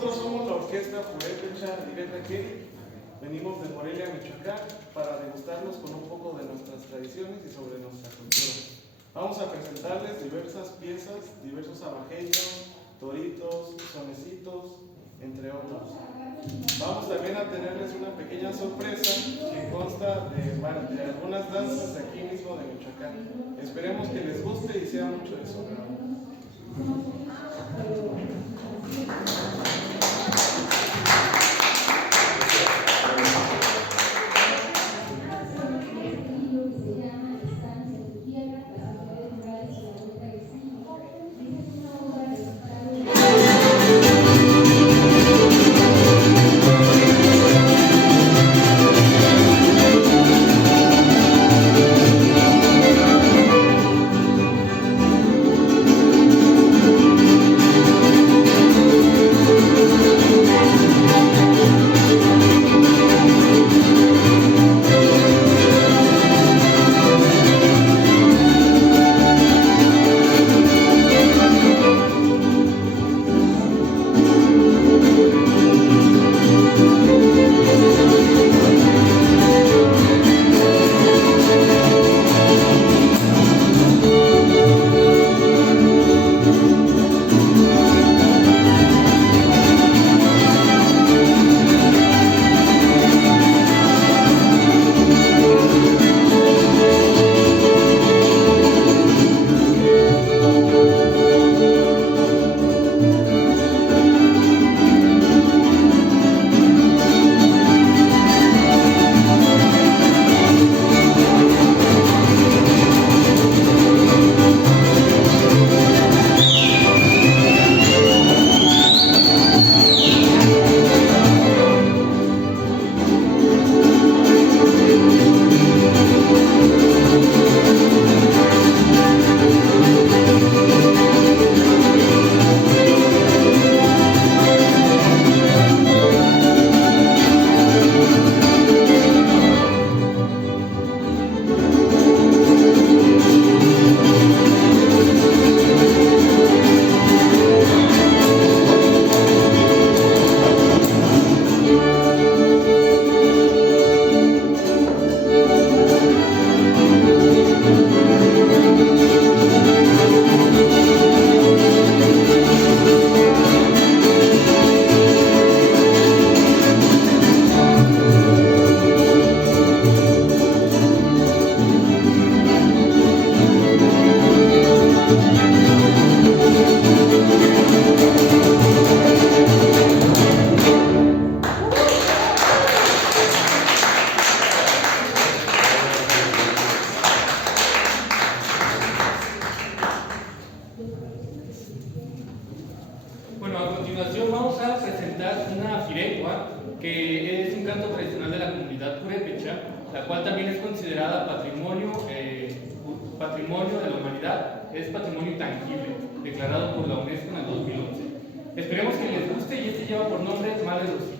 Nosotros somos la Orquesta Purépecha Iveta Keri. Venimos de Morelia, Michoacán, para degustarnos con un poco de nuestras tradiciones y sobre nuestra cultura. Vamos a presentarles diversas piezas, diversos abajeños, toritos, sonecitos, entre otros. Vamos también a tenerles una pequeña sorpresa que consta de algunas danzas de aquí mismo de Michoacán. Esperemos que les guste y sea mucho de su agrado. Bueno, a continuación vamos a presentar una piregua, que es un canto tradicional de la comunidad purépecha, la cual también es considerada patrimonio de la humanidad, es patrimonio intangible, declarado por la UNESCO en el 2011. Esperemos que les guste y este lleva por nombre Madre Rosita.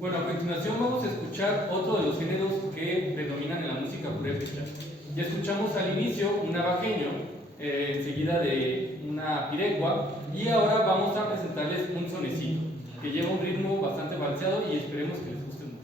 Bueno, a continuación vamos a escuchar otro de los géneros que predominan en la música purépecha. Ya escuchamos al inicio un navajeño, enseguida de una pirecua, y ahora vamos a presentarles un sonecito que lleva un ritmo bastante balanceado y esperemos que les guste mucho.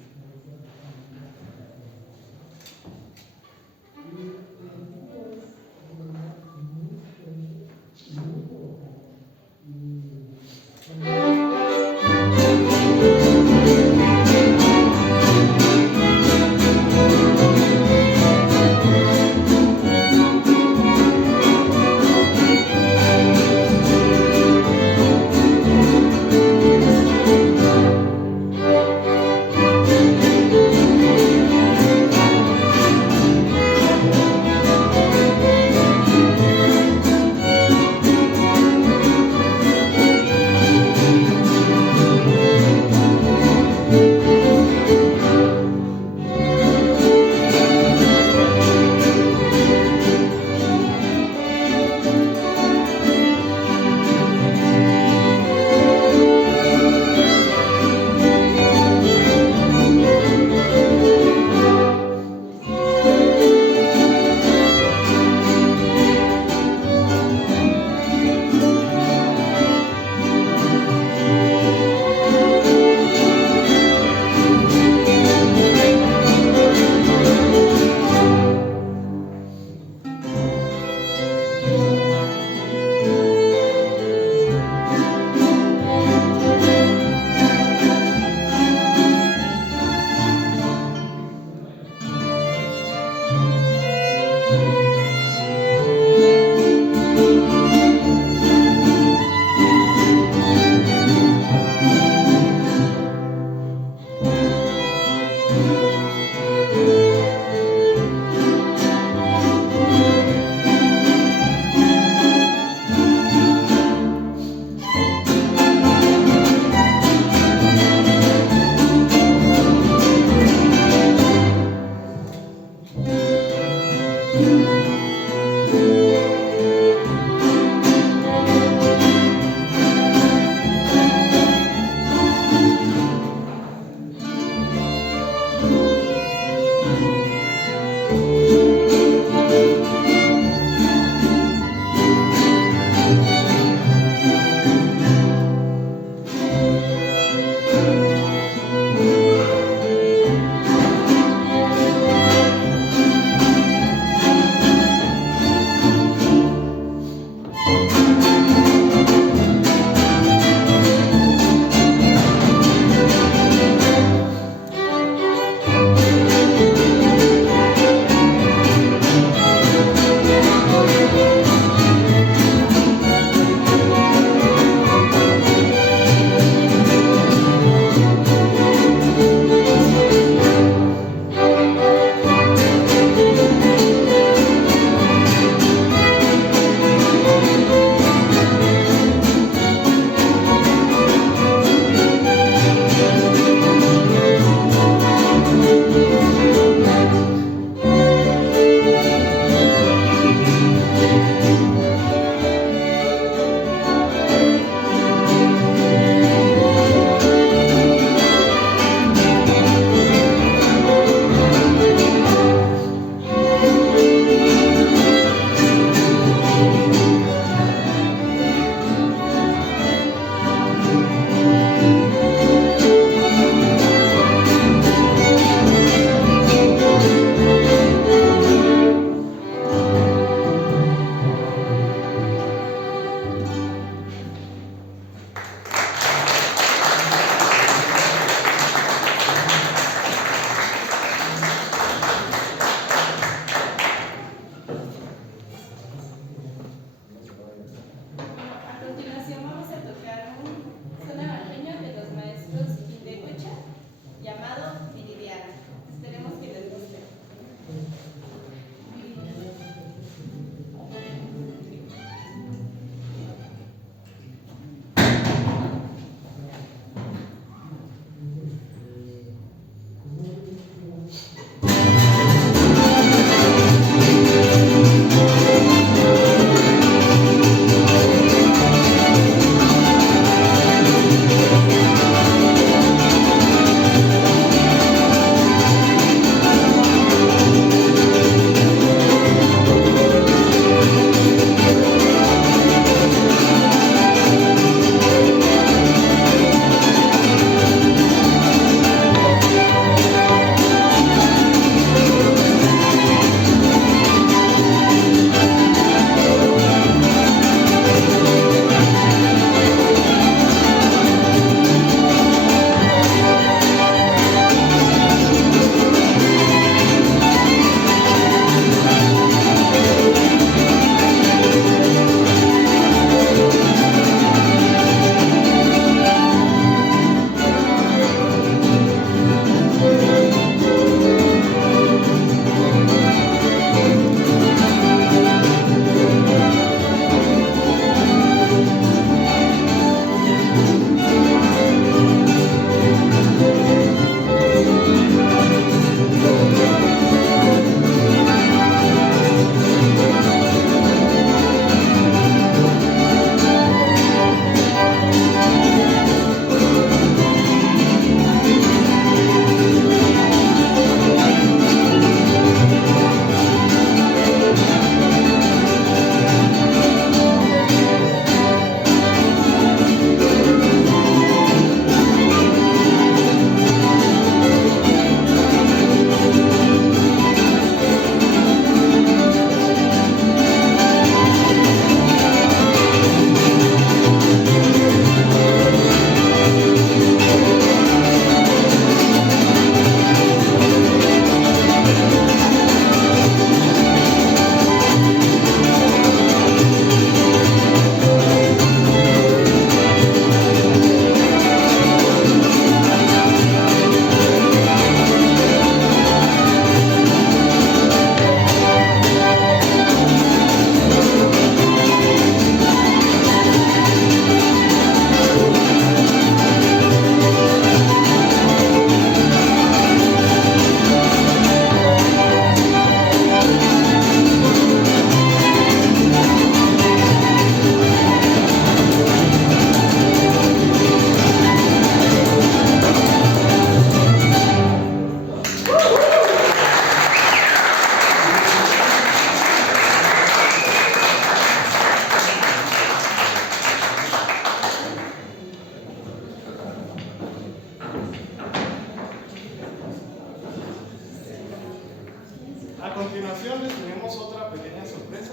A continuación les tenemos otra pequeña sorpresa.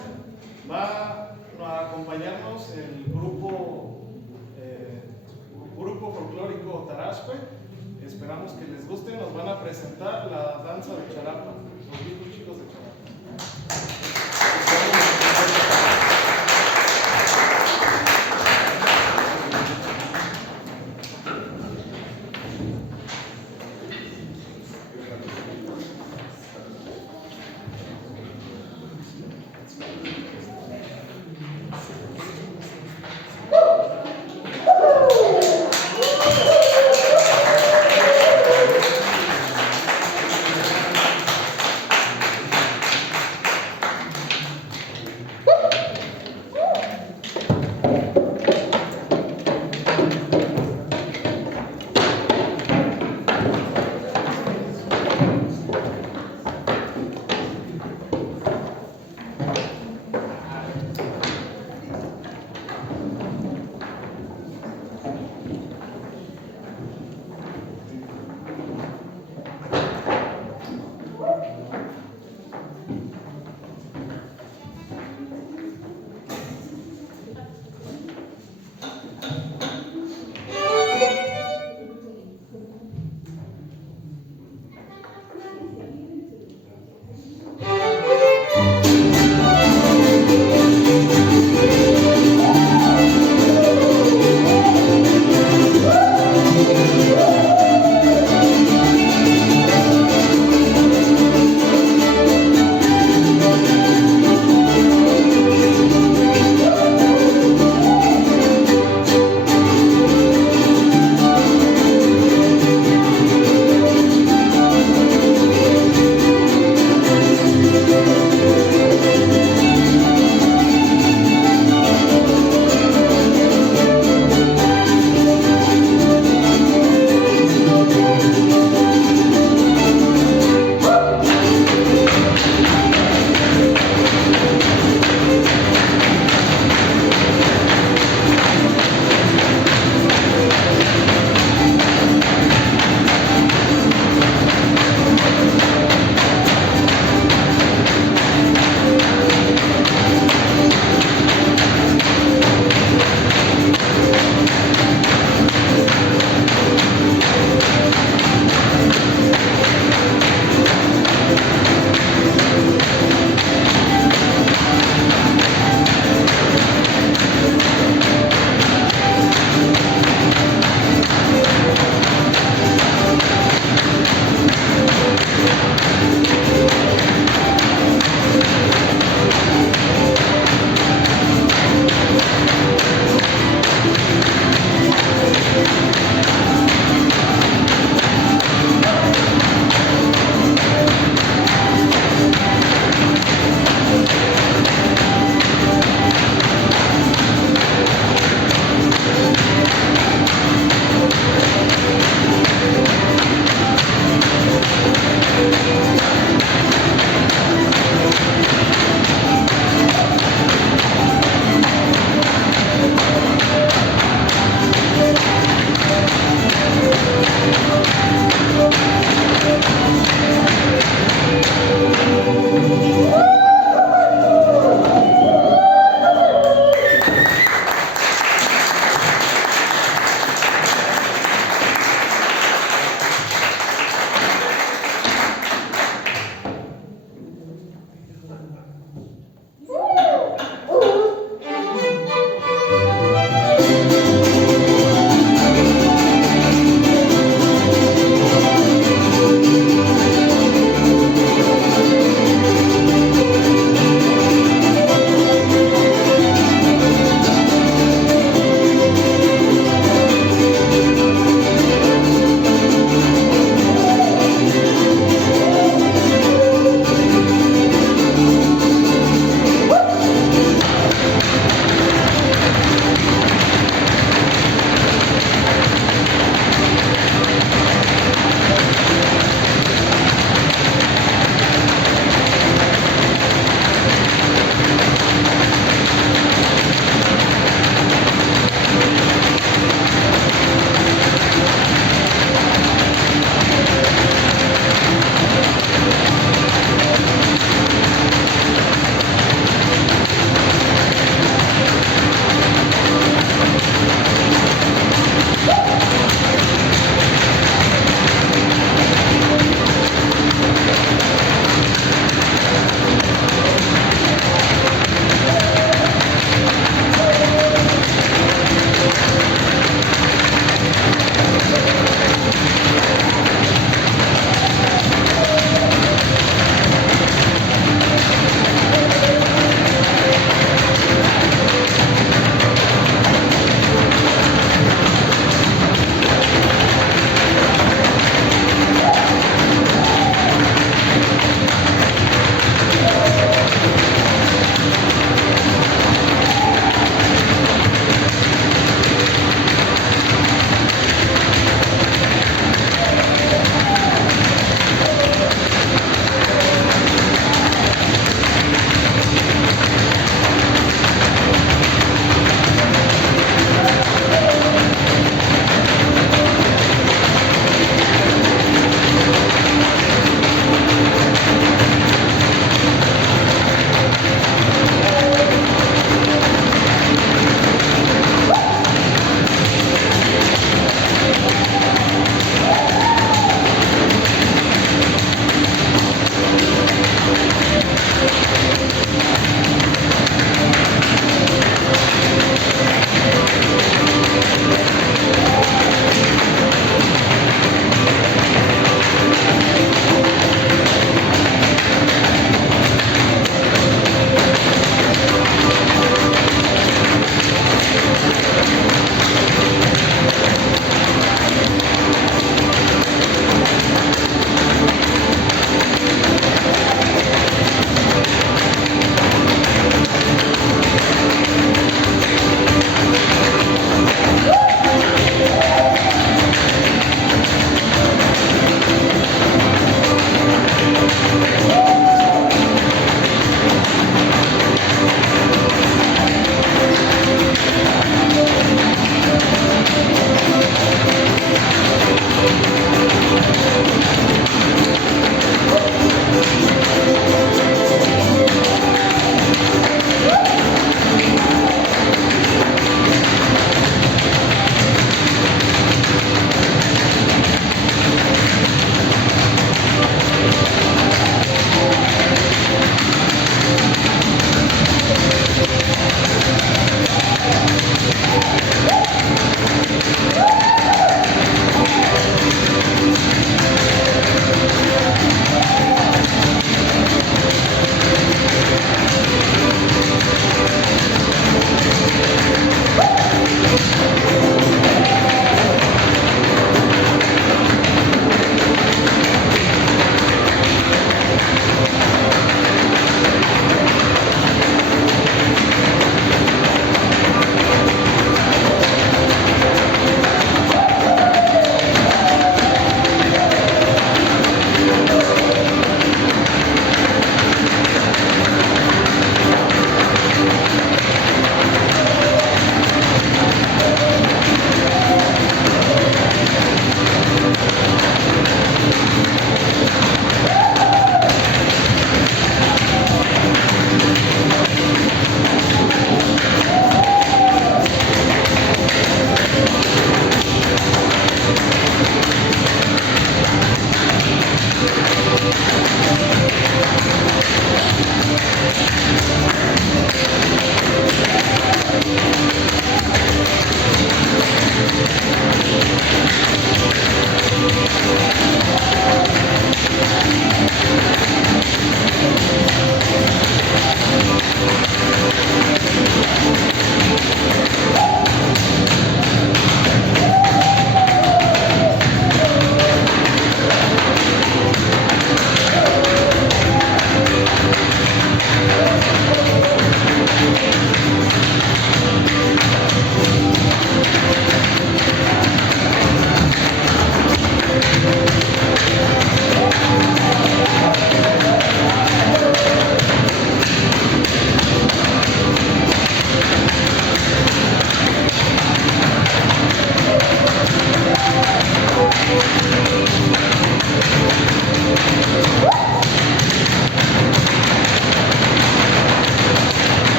Va a acompañarnos el grupo folclórico Taraspe. Esperamos que les guste. Nos van a presentar la danza de charapa, los viejos chicos de charapa.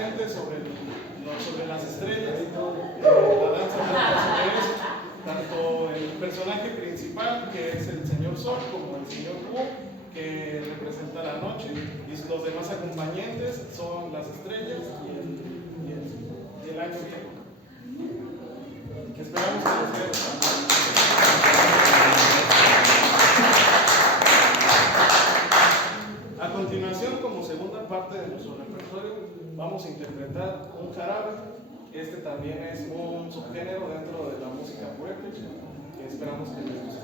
precisamente sobre las estrellas. La danza trata sobre eso. Tanto el personaje principal, que es el señor Sol, como el señor Wu, que representa la noche, y los demás acompañantes son las estrellas y el año viejo. Esperamos que les guste. A continuación, como segunda parte de nuestro repertorio, vamos a interpretar un jarabe. Este también es un subgénero dentro de la música purépecha, que esperamos que les guste.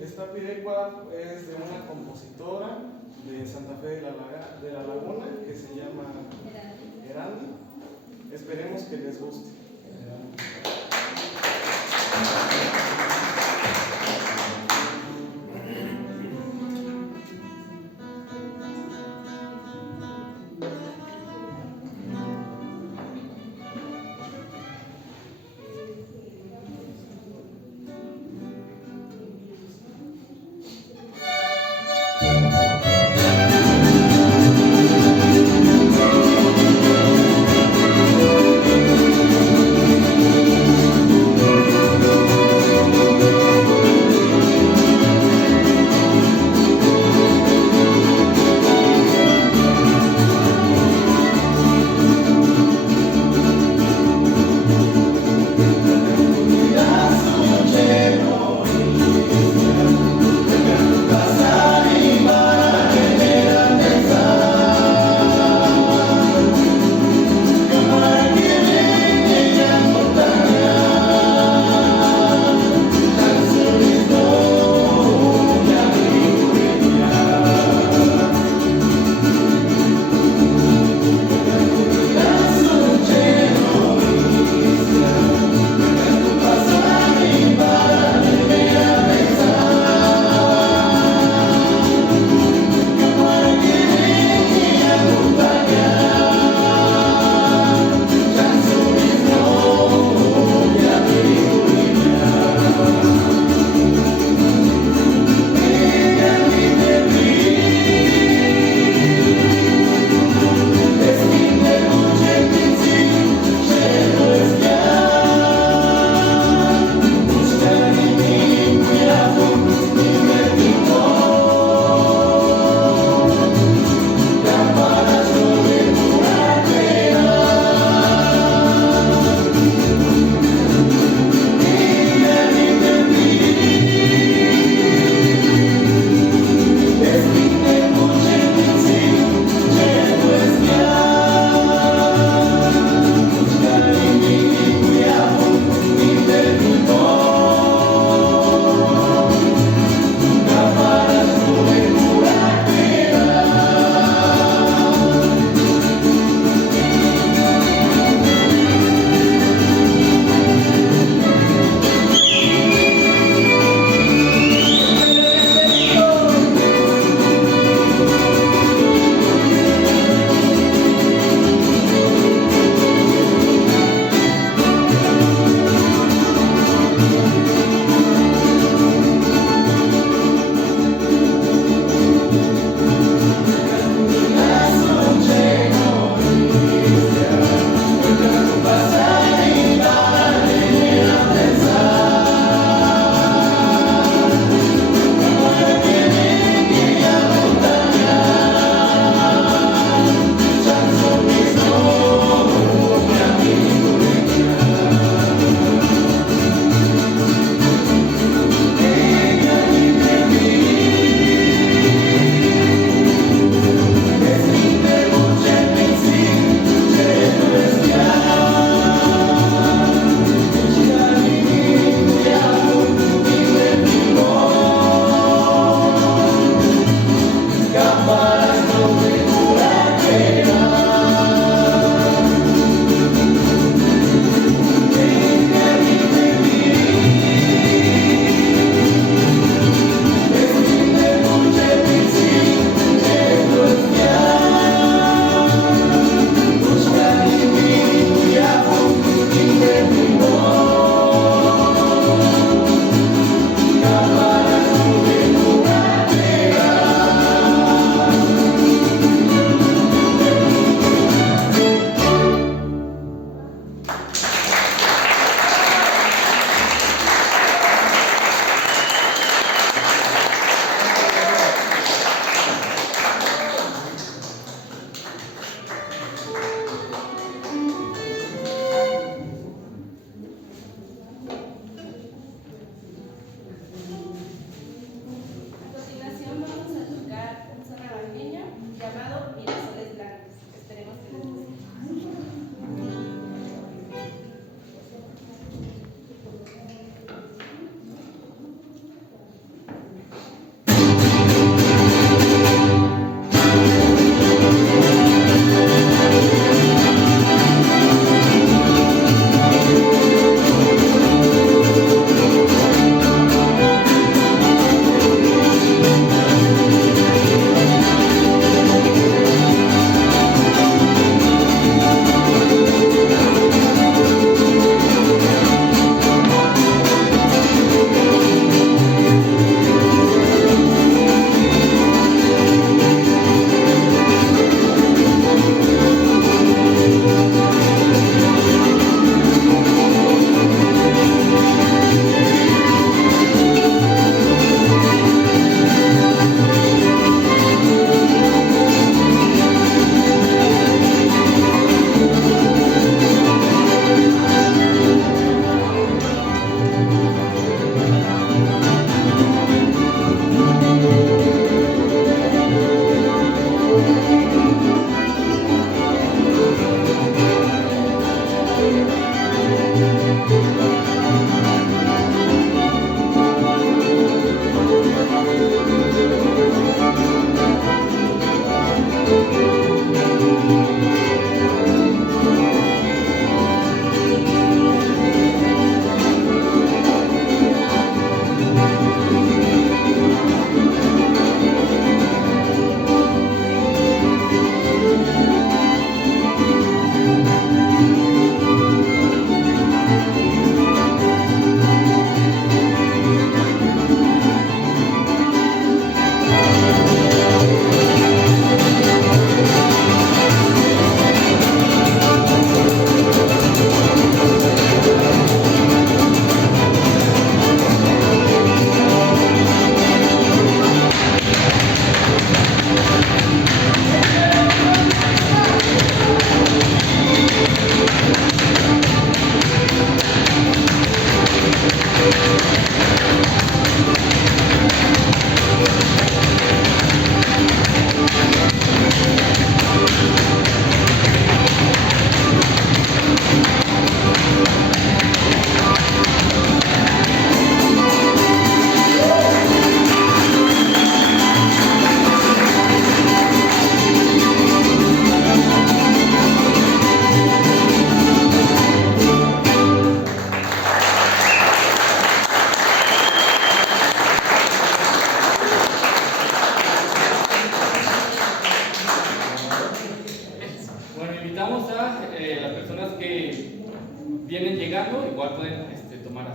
Esta pirecua es de una compositora de Santa Fe de la Laguna que se llama Erandi. Esperemos que les guste. Para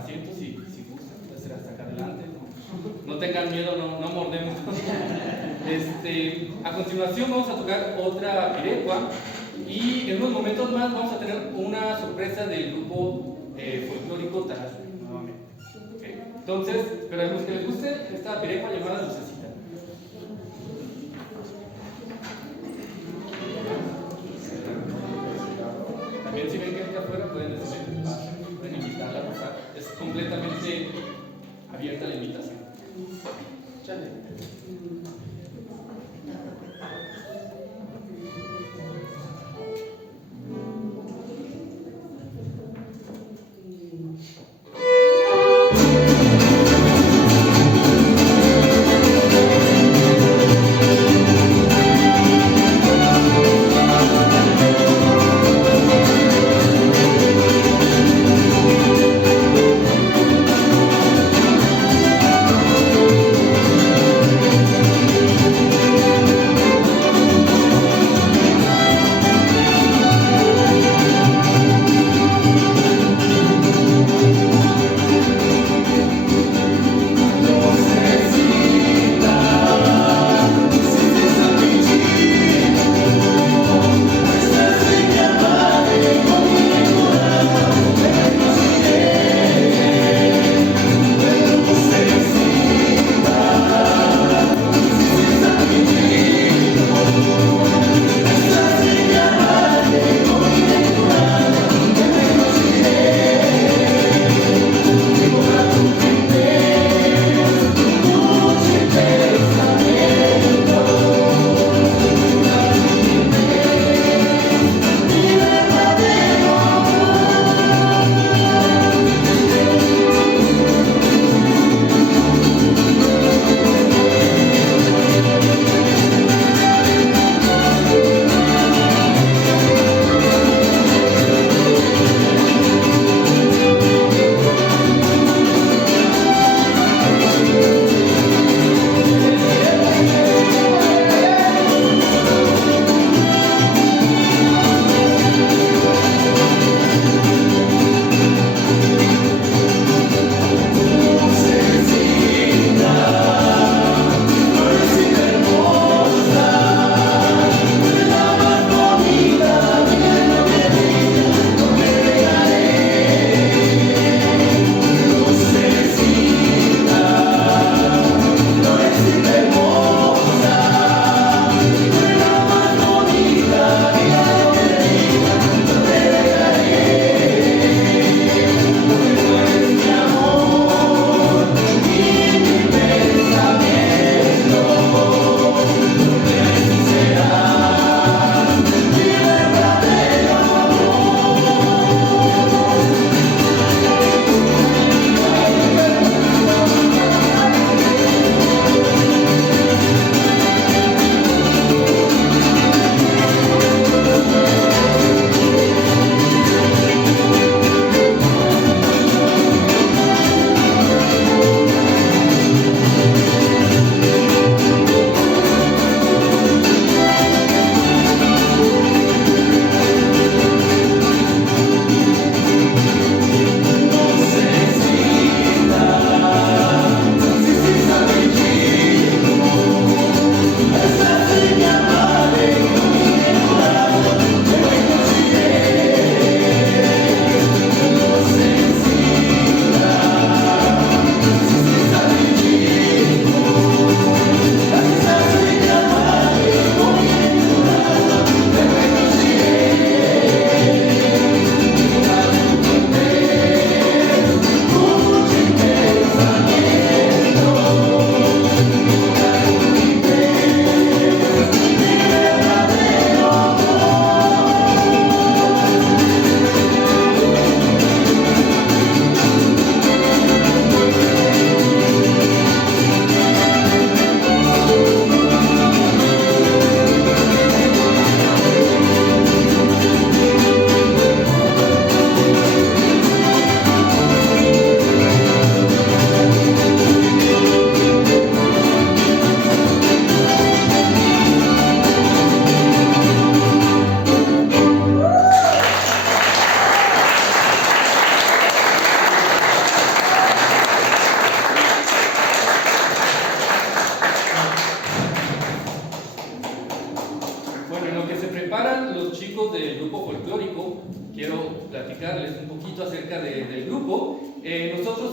asiento si gustan, puede ser hasta acá adelante. No tengan miedo, no mordemos. A continuación vamos a tocar otra pirecua y en unos momentos más vamos a tener una sorpresa del grupo folclórico Tarasco nuevamente. Okay. Entonces, esperemos que les guste esta pirecua llamada Lucecita. También si ven que está afuera pueden decirle, pueden invitarla a pasar. Es completamente abierta la invitación. Chale.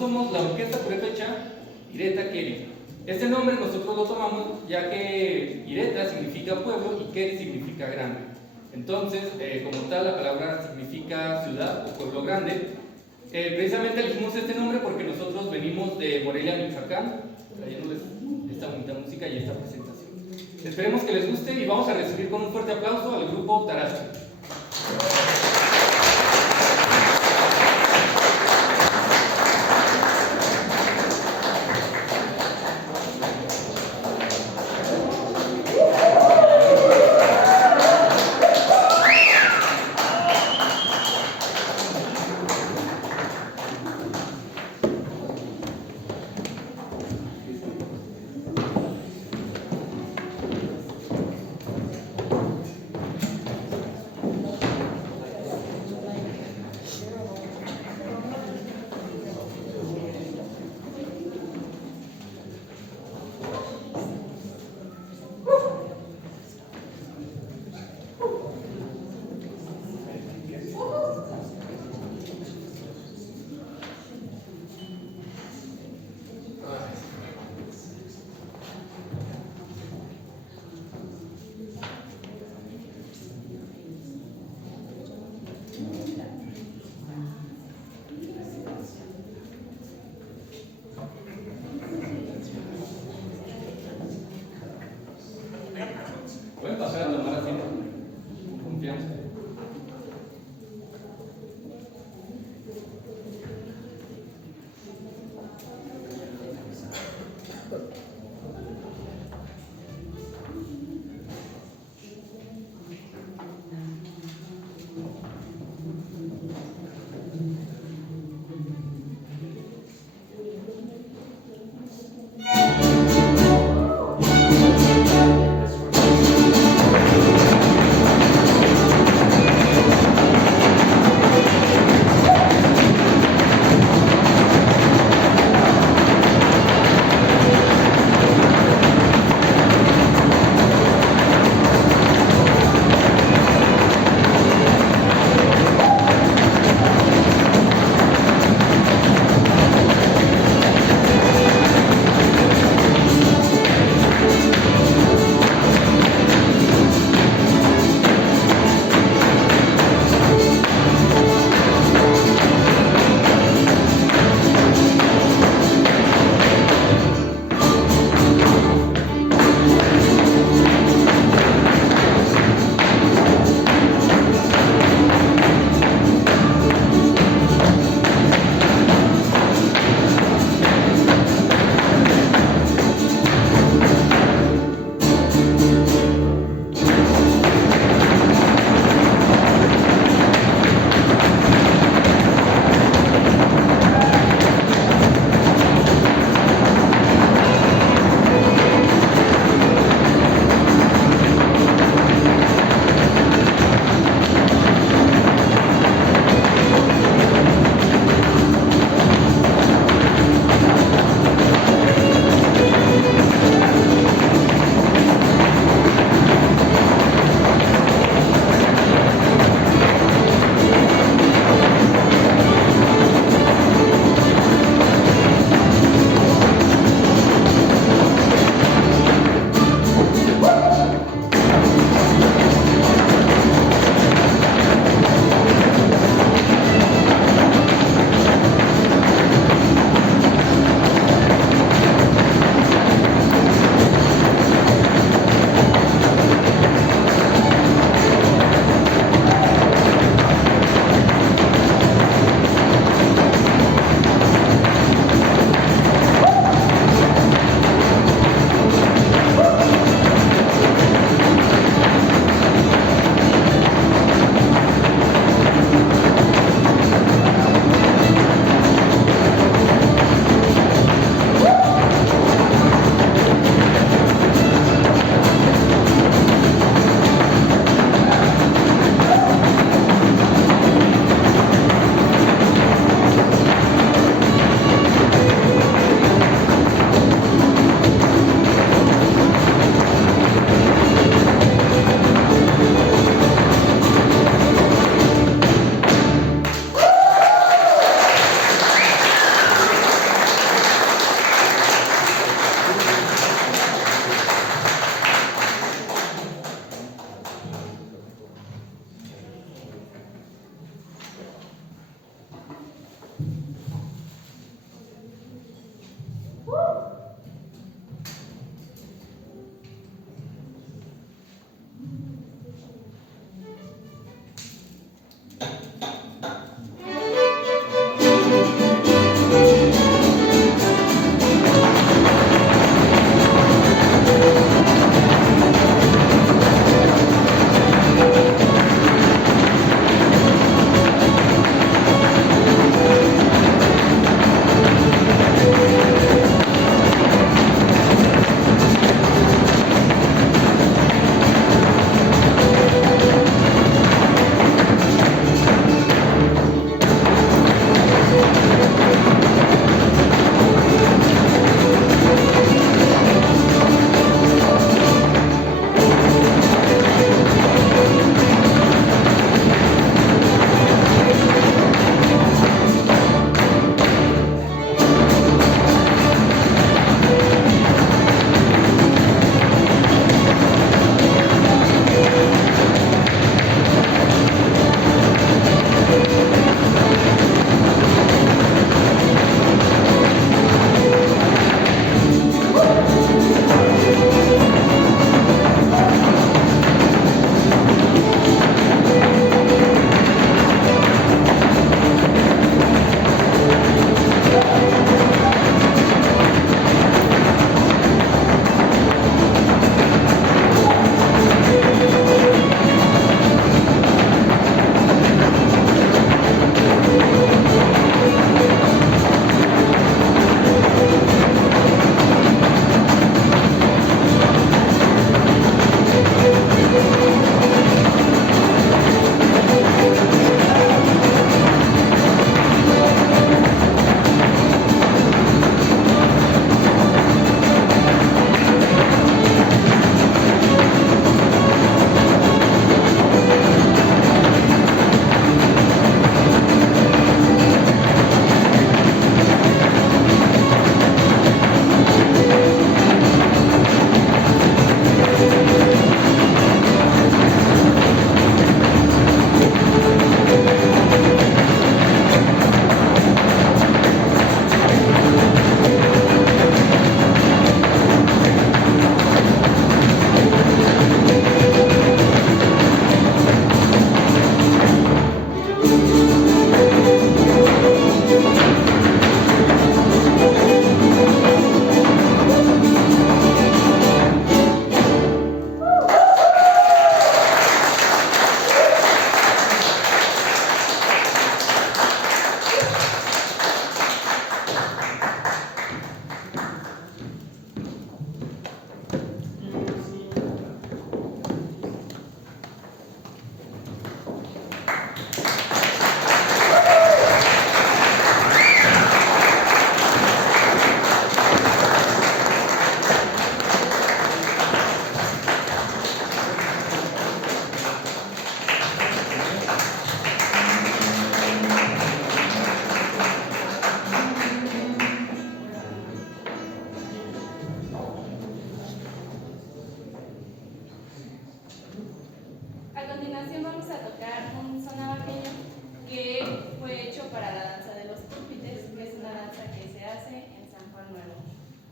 somos la Orquesta Purépecha Ireta Keri. Este nombre nosotros lo tomamos ya que Ireta significa pueblo y Keri significa grande. Entonces, como tal, la palabra significa ciudad o pueblo grande. Precisamente elegimos este nombre porque nosotros venimos de Morelia, Michoacán, trayéndoles esta bonita música y esta presentación. Esperemos que les guste y vamos a recibir con un fuerte aplauso al grupo Tarasque.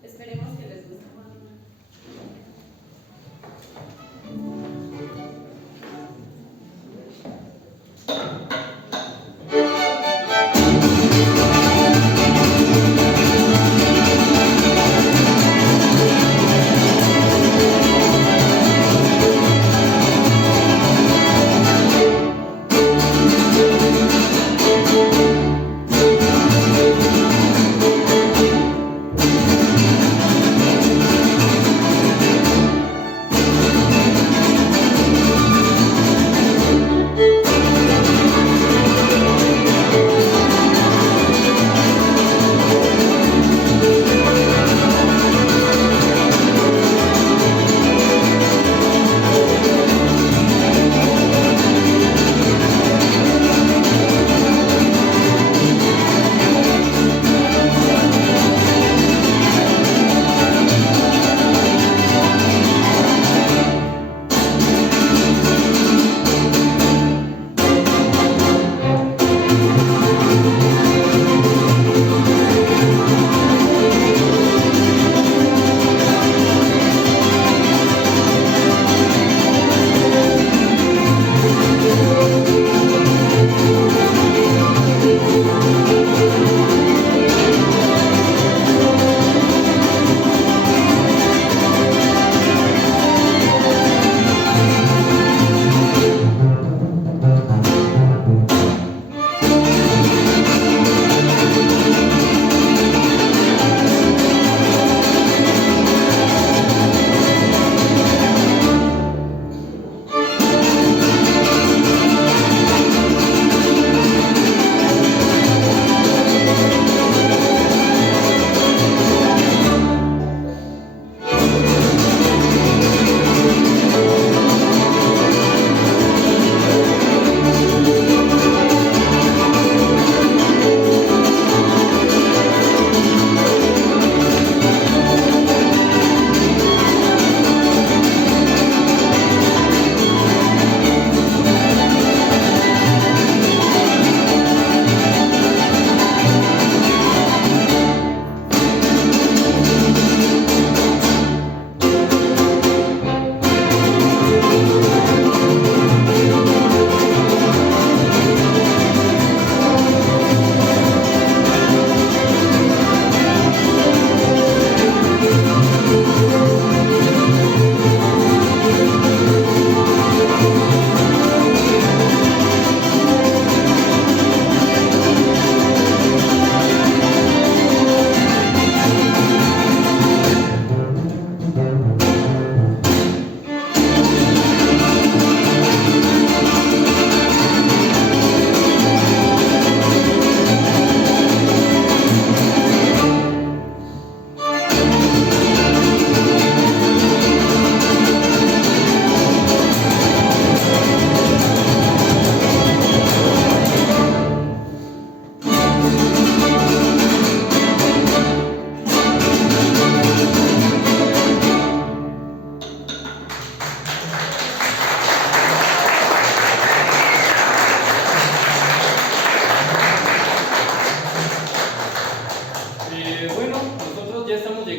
Esperemos que les guste.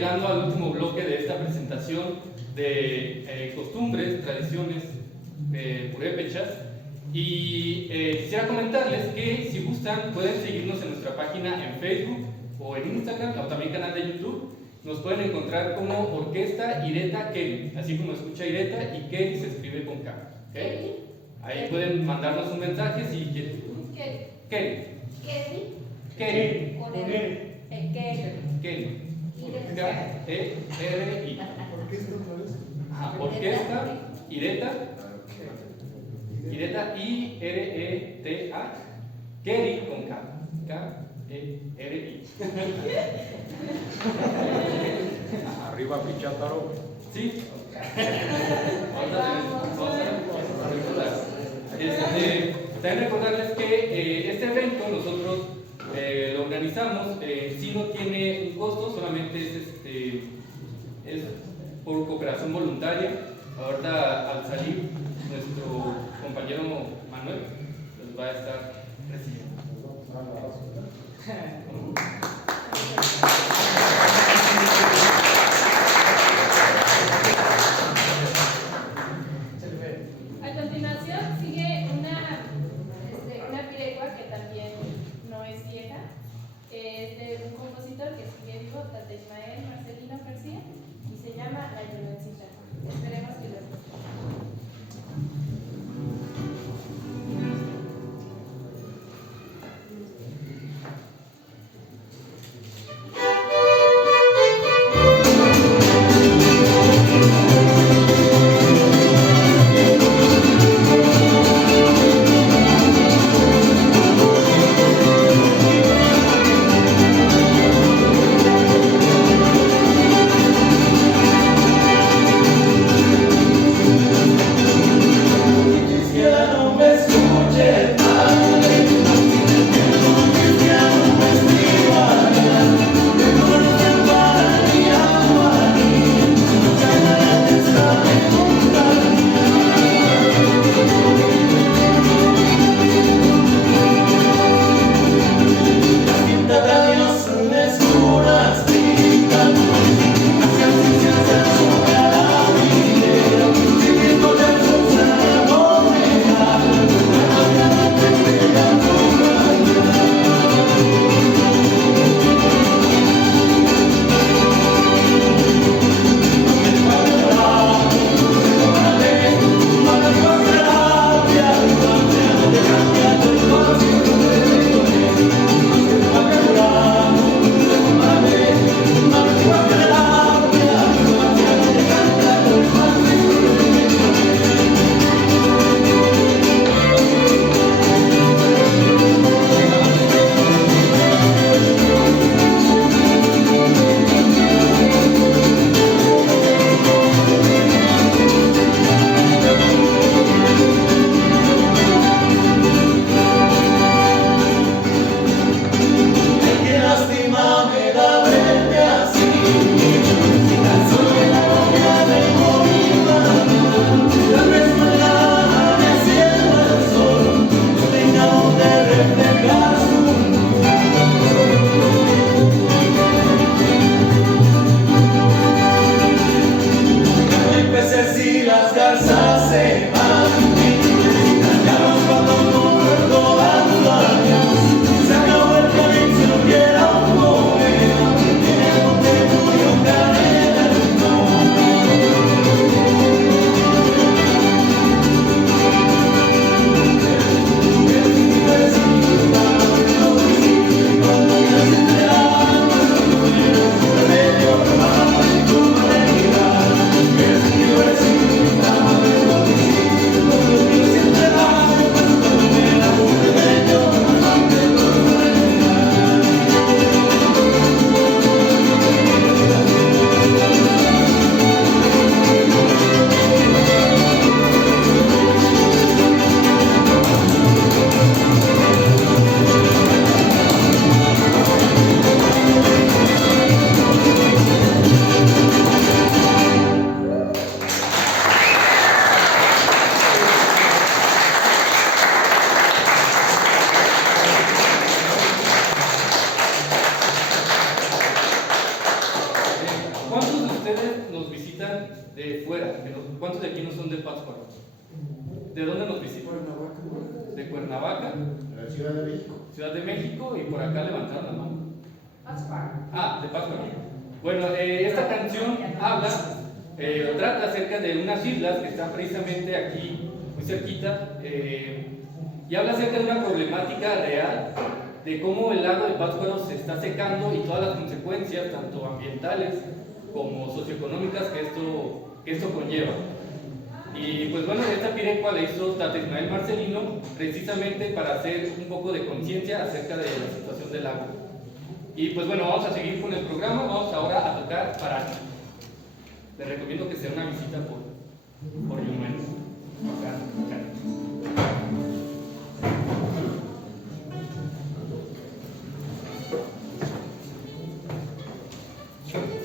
Al último bloque de esta presentación de costumbres, tradiciones purépechas, y quisiera comentarles que si gustan pueden seguirnos en nuestra página en Facebook o en Instagram o también canal de YouTube. Nos pueden encontrar como Orquesta Ireta Keri, así como escucha Ireta, y Keri se escribe con K. ¿Okay? Ahí pueden mandarnos un mensaje si quieren. Keri. Keri. Keri. K-E-R-I. Orquesta Ireta. Ireta I-R-E-T-A. Keri con K. K-E-R-I. Arriba Pichátaro. Sí. Vamos a recordar. También recordarles que este evento nosotros lo organizamos, si no tiene un costo, solamente es por cooperación voluntaria. Ahorita al salir nuestro compañero Manuel los va a estar recibiendo. Tata Ismael Marcelino García y se llama La Lloroncita. Esperemos que les guste. de fuera, ¿cuántos de aquí no son de Pátzcuaro? ¿De dónde nos visitan? De Cuernavaca, De la Ciudad de México. Ciudad de México, y por acá levantaron la mano. Pátzcuaro. Ah, de Pátzcuaro. Bueno, esta canción habla, trata acerca de unas islas que están precisamente aquí, muy cerquita, y habla acerca de una problemática real de cómo el lago de Pátzcuaro se está secando y todas las consecuencias, tanto ambientales como socioeconómicas, que esto conlleva. Y pues bueno, esta pirecua la hizo Tata Ismael Marcelino precisamente para hacer un poco de conciencia acerca de la situación del lago. Y pues bueno, vamos a seguir con el programa. Vamos ahora a tocar Paracho. Les recomiendo que sea una visita por Yumel. Thank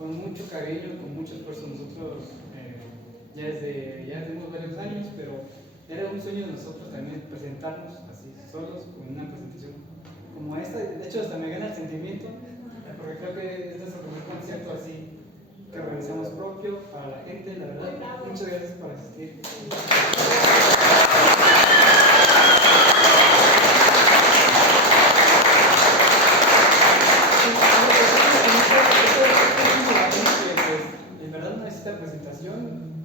con mucho cariño, con mucho esfuerzo. Nosotros ya tenemos varios años, pero era un sueño de nosotros también presentarnos así, solos, con una presentación como esta. De hecho, hasta me gana el sentimiento, porque creo que este es el primer concierto así que realizamos propio para la gente, la verdad. Muchas gracias por asistir. En verdad no necesita presentación,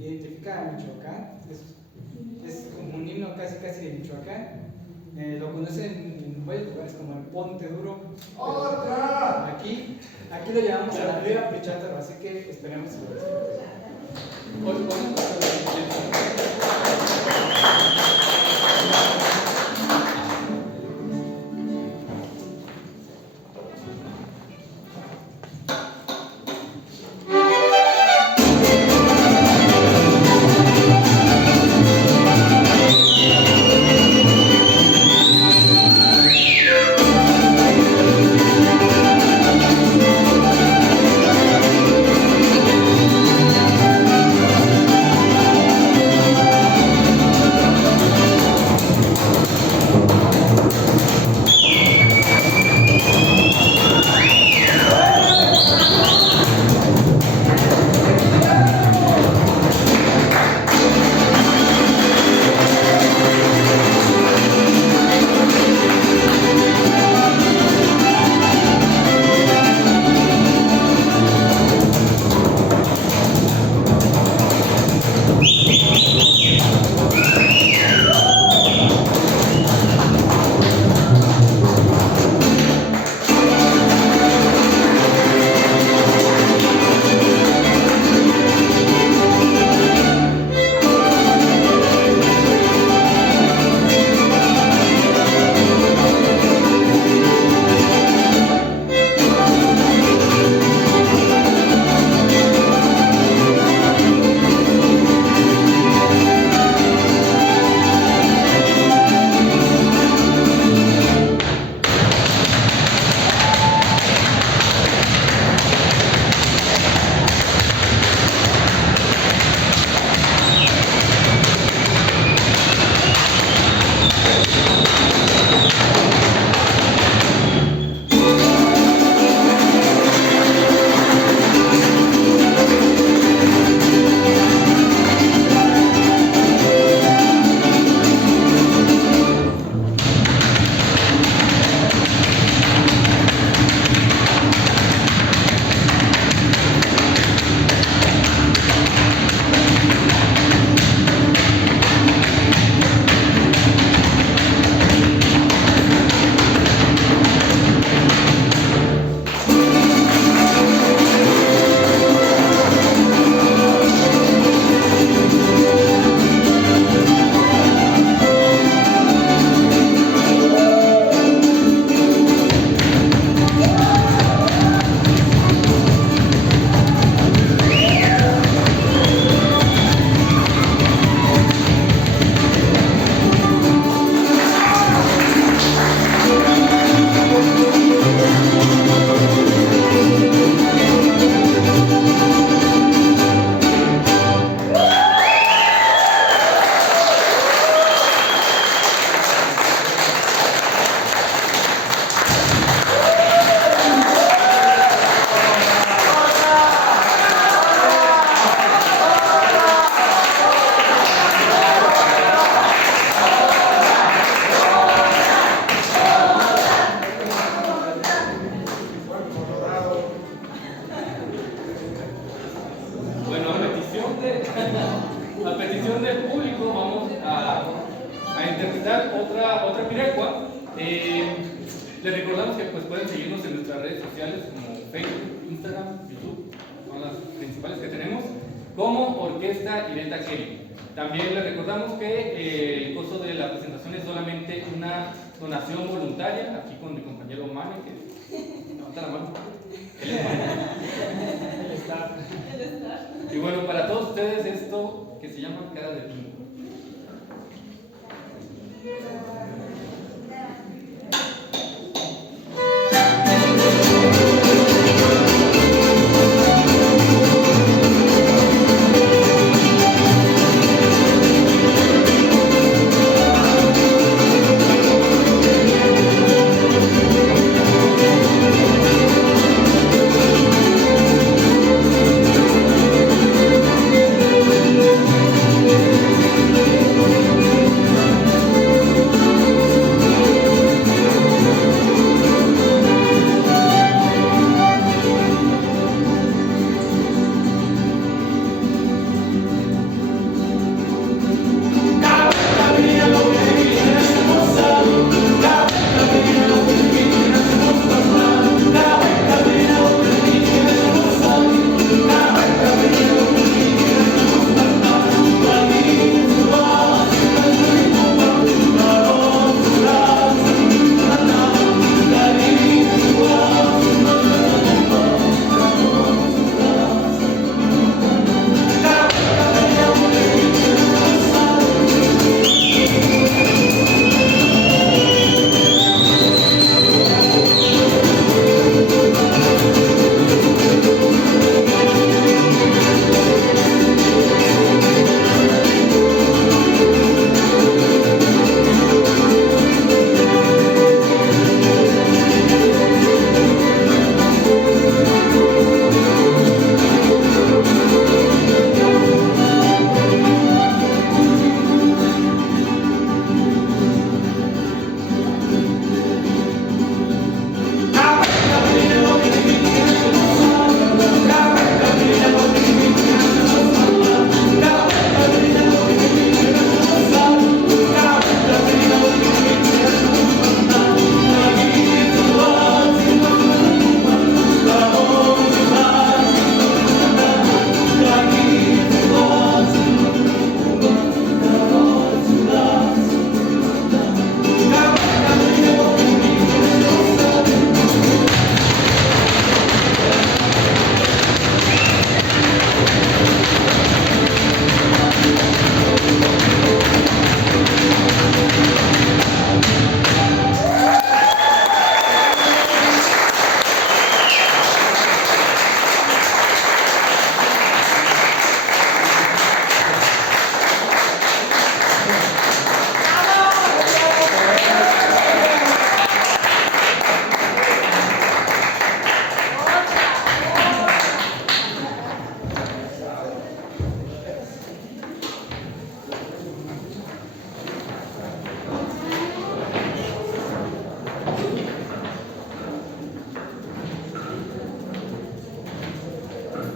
identifica a Michoacán, es como un himno casi de Michoacán. Lo conocen en varios lugares como el Ponte Duro. ¡Otra! Aquí lo llamamos a la Riva Pichátaro, así que esperemos que lo disfruten. A petición del público vamos a interpretar otra pirecua. Les recordamos que pues, pueden seguirnos en nuestras redes sociales como Facebook, Instagram, YouTube, son las principales que tenemos, como Orquesta Ireta Kelly. También les recordamos que el costo de la presentación es solamente una donación voluntaria, aquí con mi compañero Mane, que levanta la mano. Y bueno, para todos ustedes esto que se llama Cara de Pino.